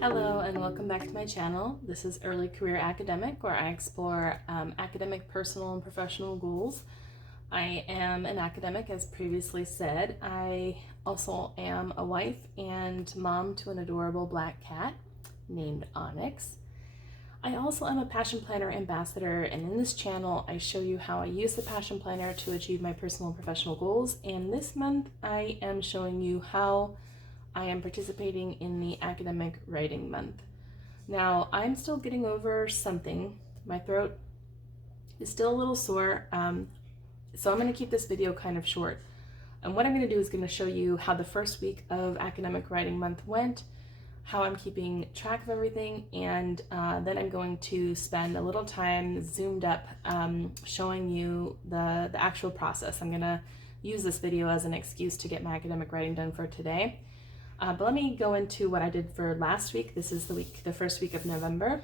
Hello and welcome back to my channel. This is Early Career Academic, where I explore academic, personal, and professional goals. I am an academic, as previously said. I also am a wife and mom to an adorable black cat named Onyx. I also am a Passion Planner ambassador, and in this channel I show you how I use the Passion Planner to achieve my personal and professional goals. And this month I am showing you how I am participating in the Academic Writing Month. Now, I'm still getting over something. My throat is still a little sore, so I'm going to keep this video kind of short. And what I'm going to do is going to show you how the first week of Academic Writing Month went, how I'm keeping track of everything, and then I'm going to spend a little time zoomed up showing you the actual process. I'm going to use this video as an excuse to get my academic writing done for today. But let me go into what I did for last week. This is the first week of November.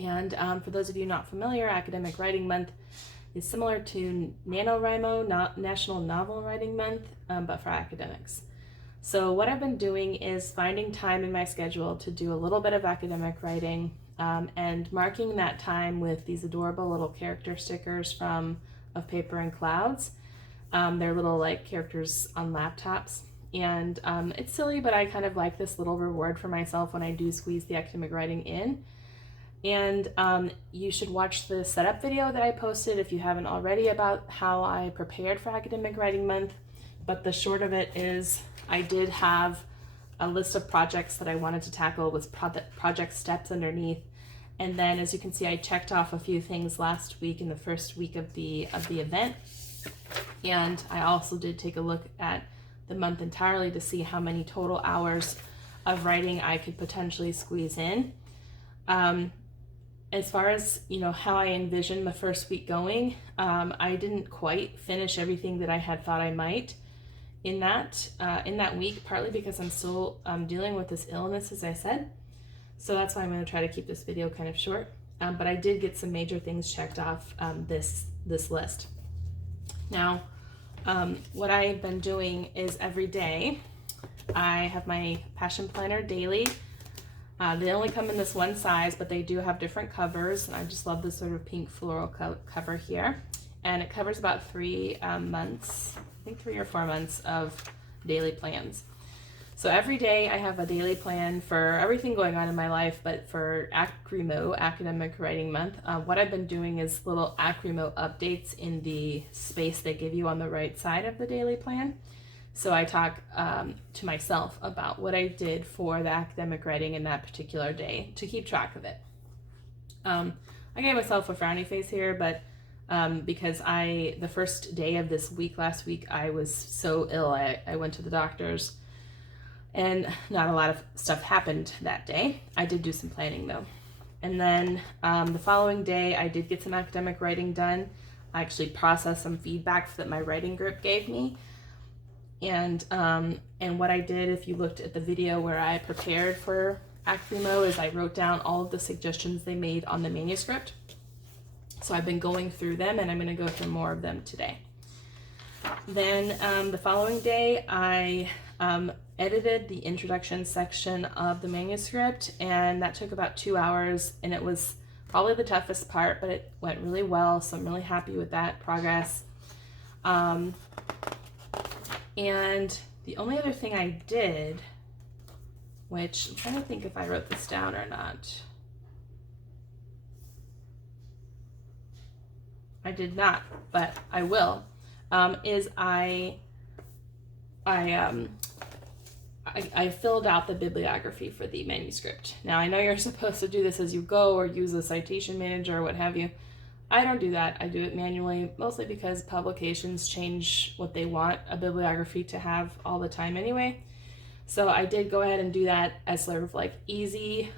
And for those of you not familiar, Academic Writing Month is similar to NaNoWriMo, National Novel Writing Month, but for academics. So what I've been doing is finding time in my schedule to do a little bit of academic writing and marking that time with these adorable little character stickers of Paper and Clouds. They're little like characters on laptops. And it's silly, but I kind of like this little reward for myself when I do squeeze the academic writing in. And you should watch the setup video that I posted if you haven't already about how I prepared for Academic Writing Month. But the short of it is I did have a list of projects that I wanted to tackle with project steps underneath. And then, as you can see, I checked off a few things last week in the first week of the event. And I also did take a look at the month entirely to see how many total hours of writing I could potentially squeeze in. As far as how I envisioned the first week going, I didn't quite finish everything that I had thought I might in that week, partly because I'm still dealing with this illness, as I said. So that's why I'm going to try to keep this video kind of short. But I did get some major things checked off this list. Now, what I've been doing is every day I have my Passion Planner daily. They only come in this one size, but they do have different covers, and I just love this sort of pink floral cover here. And it covers about 3 months, I think 3 or 4 months of daily plans. So every day I have a daily plan for everything going on in my life, but for Acwrimo, Academic Writing Month, what I've been doing is little Acwrimo updates in the space they give you on the right side of the daily plan. So I talk to myself about what I did for the academic writing in that particular day to keep track of it. I gave myself a frowny face here, but because the first day of this week, last week, I was so ill, I went to the doctor's. And not a lot of stuff happened that day. I did do some planning though. And then the following day, I did get some academic writing done. I actually processed some feedback that my writing group gave me. And what I did, if you looked at the video where I prepared for Acwrimo, is I wrote down all of the suggestions they made on the manuscript. So I've been going through them, and I'm going to go through more of them today. Then the following day, I edited the introduction section of the manuscript, and that took about 2 hours, and it was probably the toughest part, but it went really well, so I'm really happy with that progress. And the only other thing I did, which I'm trying to think if I wrote this down or not. I did not, but I will, is I filled out the bibliography for the manuscript. Now, I know you're supposed to do this as you go or use a citation manager or what have you. I don't do that. I do it manually, mostly because publications change what they want a bibliography to have all the time anyway. So I did go ahead and do that as sort of like easy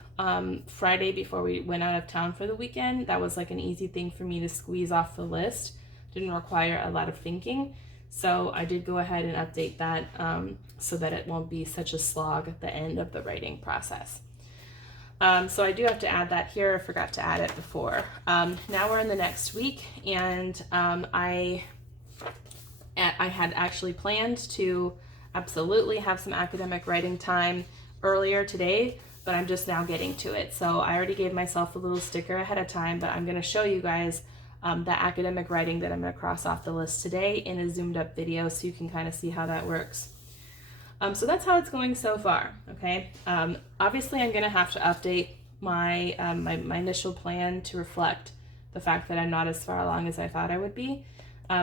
Friday before we went out of town for the weekend. That was like an easy thing for me to squeeze off the list. Didn't require a lot of thinking. So I did go ahead and update that so that it won't be such a slog at the end of the writing process. So I do have to add that here. I forgot to add it before. Now we're in the next week, and I had actually planned to absolutely have some academic writing time earlier today, but I'm just now getting to it. So I already gave myself a little sticker ahead of time, but I'm going to show you guys the academic writing that I'm going to cross off the list today in a zoomed up video so you can kind of see how that works. So that's how it's going so far, okay? Obviously, I'm going to have to update my, my initial plan to reflect the fact that I'm not as far along as I thought I would be.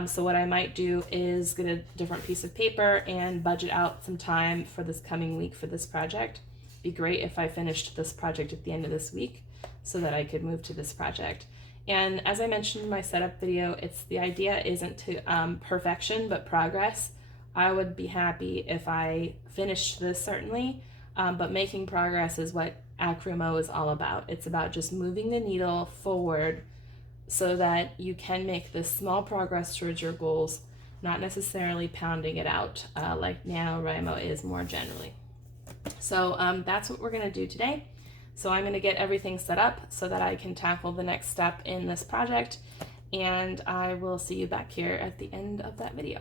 So what I might do is get a different piece of paper and budget out some time for this coming week for this project. Be great if I finished this project at the end of this week so that I could move to this project. And as I mentioned in my setup video, the idea isn't to perfection, but progress. I would be happy if I finished this, certainly, but making progress is what Acwrimo is all about. It's about just moving the needle forward so that you can make this small progress towards your goals, not necessarily pounding it out like NaNoWriMo is more generally. So that's what we're going to do today. So I'm going to get everything set up so that I can tackle the next step in this project, and I will see you back here at the end of that video.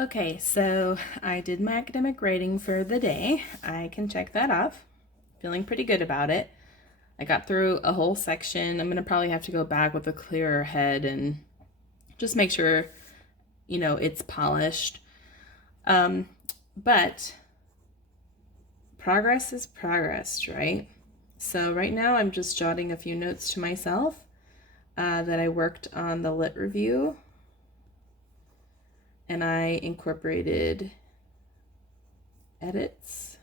Okay, so I did my academic writing for the day. I can check that off. Feeling pretty good about it. I got through a whole section. I'm going to probably have to go back with a clearer head and just make sure, you know, it's polished. But progress is progress, right? So right now I'm just jotting a few notes to myself that I worked on the lit review, and I incorporated edits.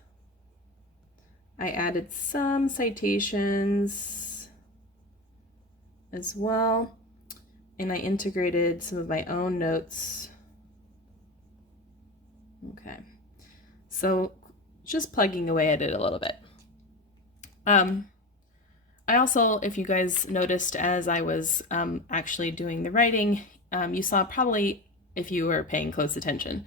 I added some citations as well, and I integrated some of my own notes. Okay, so just plugging away at it a little bit. I also, if you guys noticed as I was actually doing the writing, you saw probably, if you were paying close attention,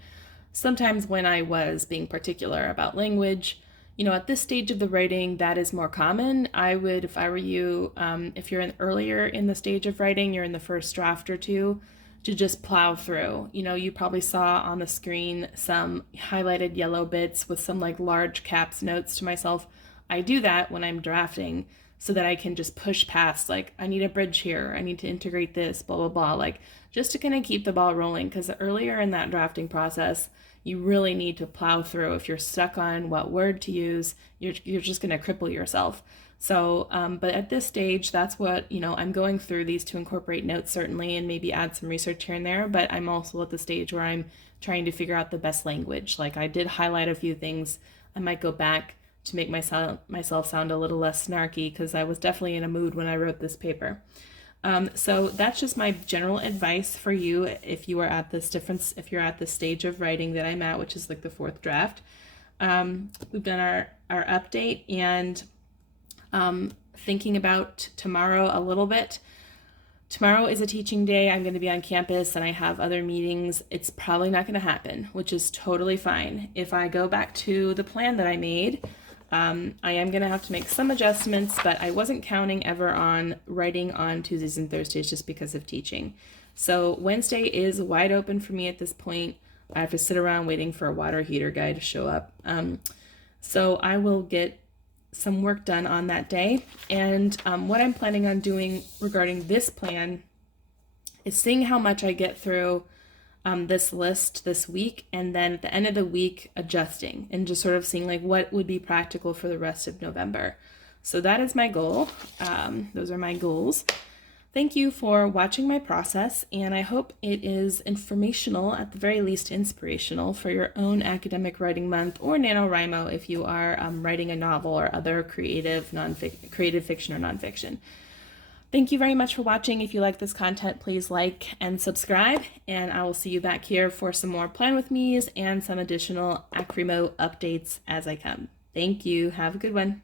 sometimes when I was being particular about language. At this stage of the writing, that is more common. I would, if I were you, if you're earlier in the stage of writing, you're in the first draft or two, to just plow through. You probably saw on the screen some highlighted yellow bits with some like large caps notes to myself. I do that when I'm drafting so that I can just push past, like, I need a bridge here, I need to integrate this, blah, blah, blah, like, just to kind of keep the ball rolling, because earlier in that drafting process, you really need to plow through. If you're stuck on what word to use, you're just going to cripple yourself. So, but at this stage, that's what, I'm going through these to incorporate notes certainly, and maybe add some research here and there, but I'm also at the stage where I'm trying to figure out the best language. Like, I did highlight a few things. I might go back to make myself sound a little less snarky, because I was definitely in a mood when I wrote this paper. So that's just my general advice for you if you are at if you're at the stage of writing that I'm at, which is like the fourth draft. We've done our update, and thinking about tomorrow a little bit. Tomorrow is a teaching day. I'm going to be on campus and I have other meetings. It's probably not going to happen, which is totally fine. If I go back to the plan that I made, I am going to have to make some adjustments, but I wasn't counting ever on writing on Tuesdays and Thursdays just because of teaching. So Wednesday is wide open for me at this point. I have to sit around waiting for a water heater guy to show up. So I will get some work done on that day. And what I'm planning on doing regarding this plan is seeing how much I get through this list this week, and then at the end of the week adjusting and just sort of seeing like what would be practical for the rest of November. So that is my goal. Those are my goals. Thank you for watching my process, and I hope it is informational, at the very least inspirational, for your own academic writing month, or NaNoWriMo if you are writing a novel or other creative fiction or nonfiction. Thank you very much for watching. If you like this content, please like and subscribe, and I will see you back here for some more Plan With Me's and some additional Acwrimo updates as I come. Thank you. Have a good one.